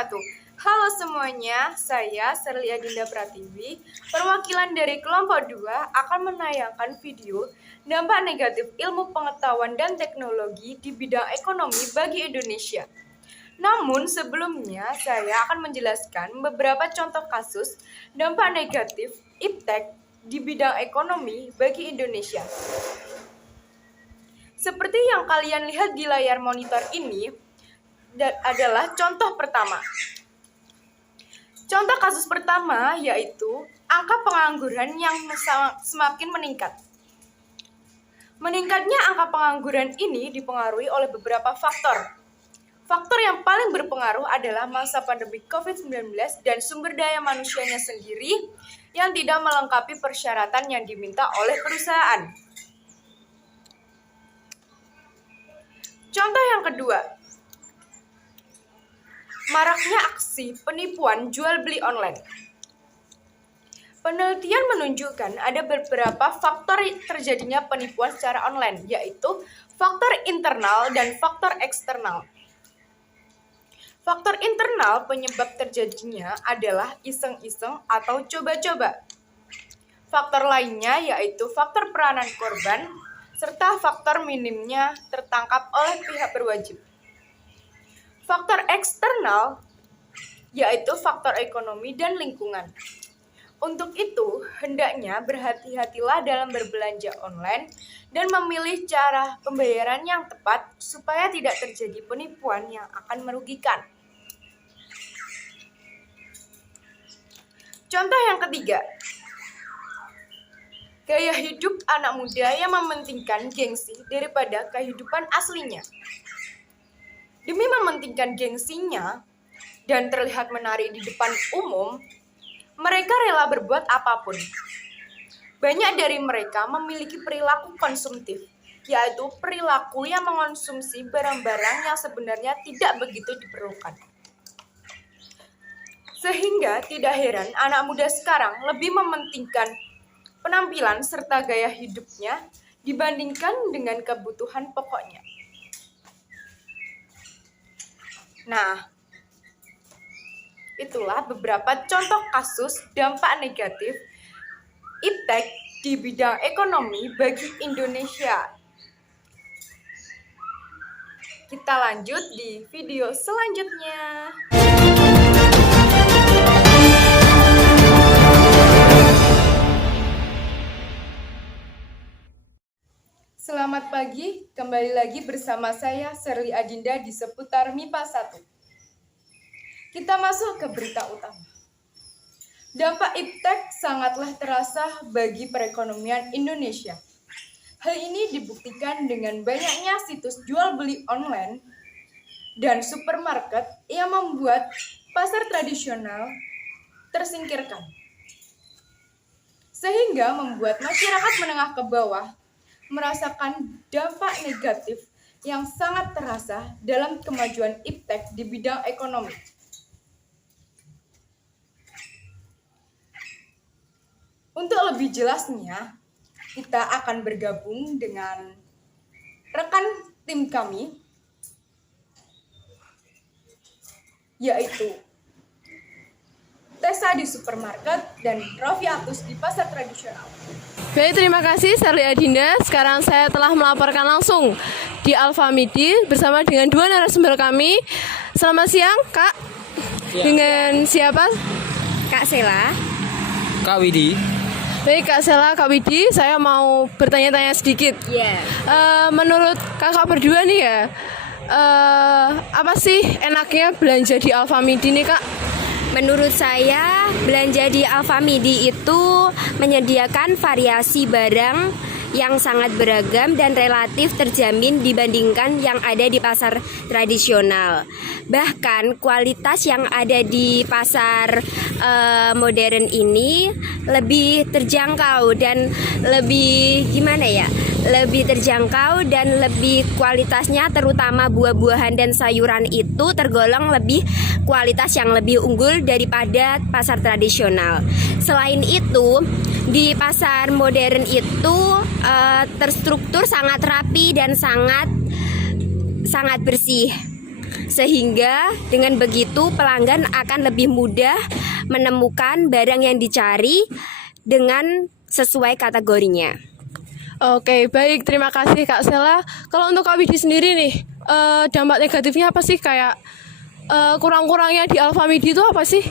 wabarakatuh. Halo semuanya, saya Serlia Dinda Pratiwi, perwakilan dari kelompok 2 akan menayangkan video dampak negatif ilmu pengetahuan dan teknologi di bidang ekonomi bagi Indonesia. Namun sebelumnya saya akan menjelaskan beberapa contoh kasus dampak negatif iptek di bidang ekonomi bagi Indonesia. Seperti yang kalian lihat di layar monitor ini adalah contoh pertama. Contoh kasus pertama yaitu angka pengangguran yang semakin meningkat. Meningkatnya angka pengangguran ini dipengaruhi oleh beberapa faktor. Faktor yang paling berpengaruh adalah masa pandemi COVID-19 dan sumber daya manusianya sendiri yang tidak melengkapi persyaratan yang diminta oleh perusahaan. Contoh yang kedua, maraknya aksi penipuan jual beli online. Penelitian menunjukkan ada beberapa faktor terjadinya penipuan secara online, yaitu faktor internal dan faktor eksternal. Faktor internal penyebab terjadinya adalah iseng-iseng atau coba-coba. Faktor lainnya yaitu faktor peranan korban, serta faktor minimnya tertangkap oleh pihak berwajib. Faktor eksternal yaitu faktor ekonomi dan lingkungan. Untuk itu, hendaknya berhati-hatilah dalam berbelanja online dan memilih cara pembayaran yang tepat supaya tidak terjadi penipuan yang akan merugikan. Contoh yang ketiga, gaya hidup anak muda yang mementingkan gengsi daripada kehidupan aslinya. Demi mementingkan gengsinya dan terlihat menarik di depan umum, mereka rela berbuat apapun. Banyak dari mereka memiliki perilaku konsumtif, yaitu perilaku yang mengonsumsi barang-barang yang sebenarnya tidak begitu diperlukan. Sehingga tidak heran anak muda sekarang lebih mementingkan penampilan serta gaya hidupnya dibandingkan dengan kebutuhan pokoknya. Nah, itulah beberapa contoh kasus dampak negatif iptek di bidang ekonomi bagi Indonesia. Kita lanjut di video selanjutnya. Selamat pagi, kembali lagi bersama saya Serli Adinda di seputar MIPA 1. Kita masuk ke berita utama. Dampak iptek sangatlah terasa bagi perekonomian Indonesia. Hal ini dibuktikan dengan banyaknya situs jual beli online dan supermarket yang membuat pasar tradisional tersingkirkan. Sehingga membuat masyarakat menengah ke bawah merasakan dampak negatif yang sangat terasa dalam kemajuan iptek di bidang ekonomi. Untuk lebih jelasnya, kita akan bergabung dengan rekan tim kami, yaitu Tessa di supermarket dan Rofiatus di pasar tradisional. Baik, terima kasih Serli Adinda. Sekarang saya telah melaporkan langsung di Alfamidi bersama dengan dua narasumber kami. Selamat siang, Kak. Ya. Dengan siapa? Kak Sela. Kak Widi. Baik, Kak Sela, Kak Widi, saya mau bertanya-tanya sedikit. Menurut kakak berdua nih ya, apa sih enaknya belanja di Alfamidi nih, Kak? Menurut saya, belanja di Alfamidi itu menyediakan variasi barang yang sangat beragam dan relatif terjamin dibandingkan yang ada di pasar tradisional. Bahkan kualitas yang ada di pasar modern ini lebih terjangkau dan lebih lebih terjangkau dan lebih kualitasnya, terutama buah-buahan dan sayuran itu tergolong lebih kualitas yang lebih unggul daripada pasar tradisional. Selain itu, di pasar modern itu terstruktur sangat rapi dan sangat bersih. Sehingga dengan begitu pelanggan akan lebih mudah menemukan barang yang dicari dengan sesuai kategorinya. Oke, baik. Terima kasih Kak Sela. Kalau untuk Kak Widi sendiri nih, dampak negatifnya apa sih? Kayak kurang-kurangnya di Alfamidi itu apa sih?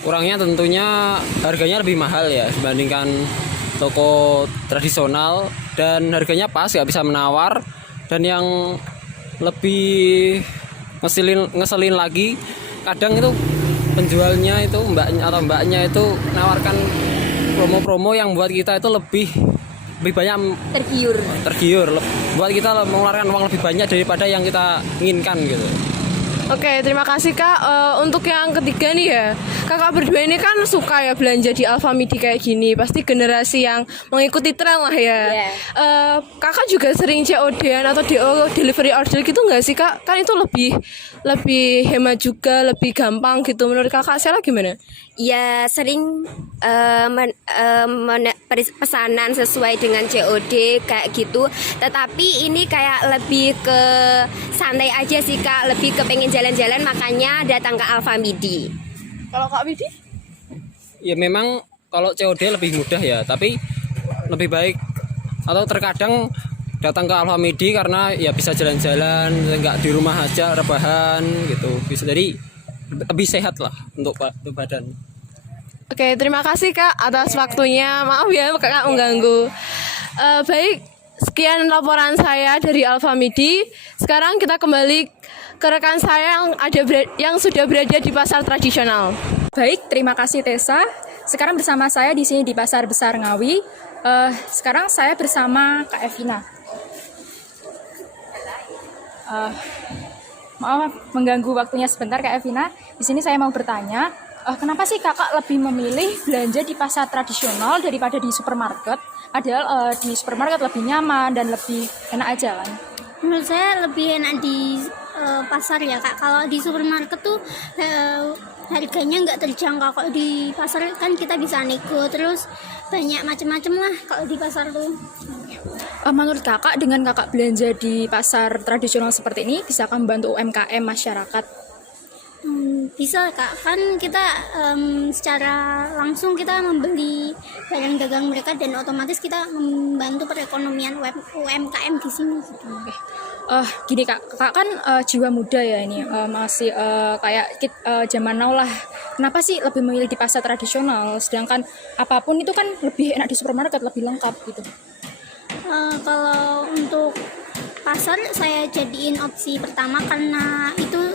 Kurangnya tentunya harganya lebih mahal ya dibandingkan toko tradisional, dan harganya pas, nggak bisa menawar. Dan yang lebih ngeselin lagi, kadang itu penjualnya itu mbaknya itu nawarkan promo-promo yang buat kita itu lebih banyak tergiur, buat kita mengeluarkan uang lebih banyak daripada yang kita inginkan gitu. Oke, terima kasih Kak. Untuk yang ketiga nih ya, kakak berdua ini kan suka ya belanja di Alfamidi kayak gini. Pasti generasi yang mengikuti tren lah ya. Kakak juga sering COD-an atau DO delivery order gitu nggak sih Kak? Kan itu lebih hemat juga, lebih gampang gitu. Menurut kakak Sela gimana? Ya sering pesanan sesuai dengan COD kayak gitu. Tetapi ini kayak lebih ke santai aja sih Kak, lebih ke pengen jalan-jalan, makanya datang ke Alfamidi. Kalau Kak Widi? Ya memang kalau COD lebih mudah ya, tapi lebih baik atau terkadang datang ke Alfamidi karena ya bisa jalan-jalan, nggak di rumah aja rebahan gitu. Bisa jadi lebih sehat lah untuk badan. Oke, terima kasih Kak atas waktunya. Maaf ya Kakak mengganggu. Baik, sekian laporan saya dari Alfamidi. Sekarang kita kembali ke rekan saya yang sudah berada di pasar tradisional. Baik, terima kasih Tessa. Sekarang bersama saya di sini di Pasar Besar Ngawi. Sekarang saya bersama Kak Evina. Maaf mengganggu waktunya sebentar Kak Evina. Di sini saya mau bertanya, kenapa sih kakak lebih memilih belanja di pasar tradisional daripada di supermarket? Padahal di supermarket lebih nyaman dan lebih enak aja kan? Menurut saya lebih enak di pasar ya Kak. Kalau di supermarket tuh harganya nggak terjangkau. Kalau di pasar kan kita bisa nego, terus banyak macam-macam lah kalau di pasar tuh. Menurut kakak, dengan kakak belanja di pasar tradisional seperti ini, bisakah membantu UMKM masyarakat? Bisa Kak, kan kita secara langsung kita membeli barang dagang mereka dan otomatis kita membantu perekonomian UMKM di sini gitu. Gini Kak kan jiwa muda ya ini, masih kayak zaman now lah. Kenapa sih lebih memilih di pasar tradisional, sedangkan apapun itu kan lebih enak di supermarket, lebih lengkap gitu? Kalau untuk pasar saya jadiin opsi pertama karena itu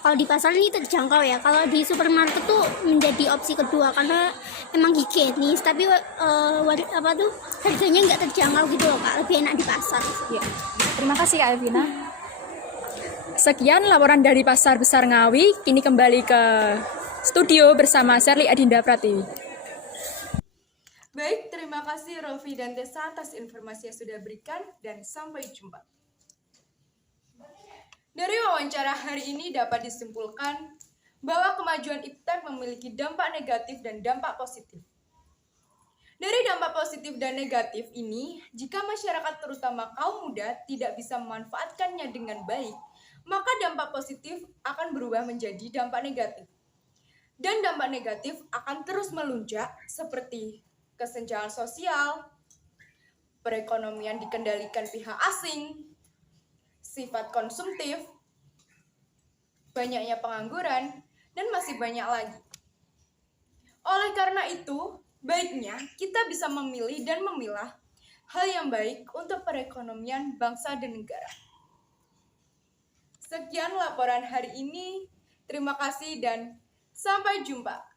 kalau di pasar ini terjangkau ya. Kalau di supermarket tuh menjadi opsi kedua karena emang higienis, tapi harganya nggak terjangkau gitu loh Kak. Lebih enak di pasar. Ya. Terima kasih Kak Evina. Sekian laporan dari Pasar Besar Ngawi. Kini kembali ke studio bersama Sherly Adinda Pratiwi. Baik, terima kasih Rofi dan Tessa atas informasi yang sudah berikan dan sampai jumpa. Dari wawancara hari ini dapat disimpulkan bahwa kemajuan iptek memiliki dampak negatif dan dampak positif. Dari dampak positif dan negatif ini, jika masyarakat terutama kaum muda tidak bisa memanfaatkannya dengan baik, maka dampak positif akan berubah menjadi dampak negatif. Dan dampak negatif akan terus melunjak seperti kesenjangan sosial, perekonomian dikendalikan pihak asing, sifat konsumtif, banyaknya pengangguran, dan masih banyak lagi. Oleh karena itu, baiknya kita bisa memilih dan memilah hal yang baik untuk perekonomian bangsa dan negara. Sekian laporan hari ini. Terima kasih dan sampai jumpa.